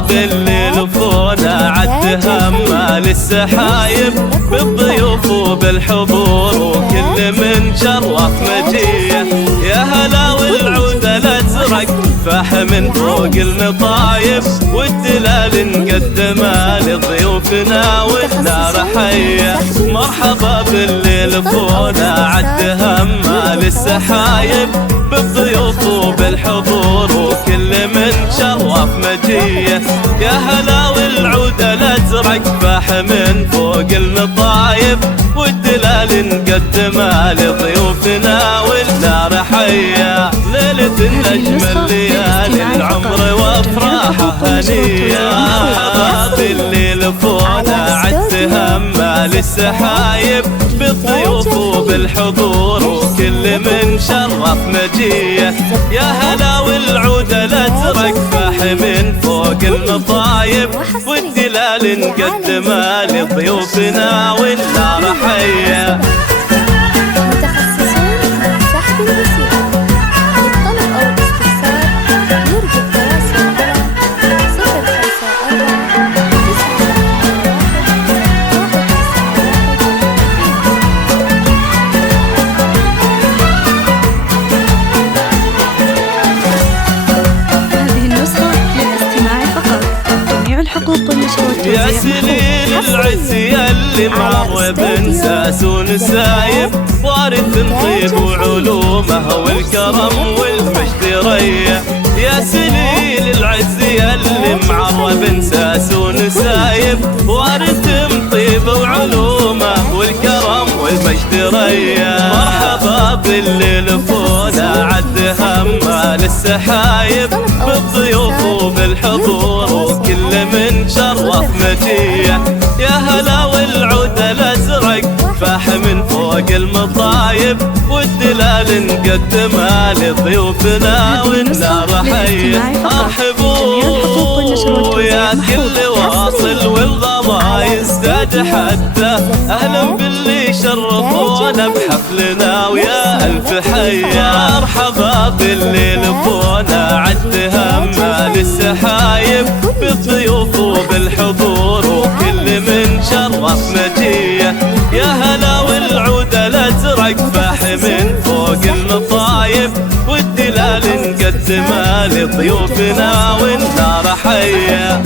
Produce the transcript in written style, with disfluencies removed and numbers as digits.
باللي لفونا عد همال السحايب بالضيوف وبالحضور وكل من شرف مجيه. يا هلا والعود الازرق فاح من فوق المطايب والدلال نقدمه لضيوفنا والنار حيه. مرحبا باللي لفونا عد همال السحايب بالضيوف وبالحضور وكل من شرف مجيه. يا هلا والعود الازرق فاح من فوق المطايب والدلال نقدمه لضيوفنا والنار حيه. ليلة النجم الليالي العمر وافراحه هنيه. باللي لفونا عد همال السحايب بالضيوف وبالحضور وكل من شرف مجيه. يا هلا والعود الازرق فاح من فوق المطايب والدلال نقدمه لضيوفنا والنار حيه. متخصصون سحب الموسيقى. للطلب أو الاستفسار يرجى التواصل على 054 هذه النسخة للاستماع فقط. جميع الحقوق والنشرات يا سليل العز يلي معرب ساسون سايب وارث طيب وعلومه والكرم والمجد ريه. يا سليل العز يلي معرب ساسون سايب وارث طيب وعلومه والكرم والمجد ريه. مرحبا باللي لفونا عد همال السحايب بالضيوف وبالحضور وكل من شرف مجيه. يا هلا والعود الازرق فاح من فوق المطايب والدلال نقدمها لضيوفنا والنار حيه. ارحبوا يا كل واصل والغما يزداد حده. اهلا باللي شرفونا بحفلنا ويا الف حيه. مرحبا باللي لفونا عد همال السحايب بالضيوف وبالحضور وكل من شرف مجيه. يا هلا والعود الازرق فاح من فوق المطايب والدلال نقدمه لضيوفنا والنار حيه.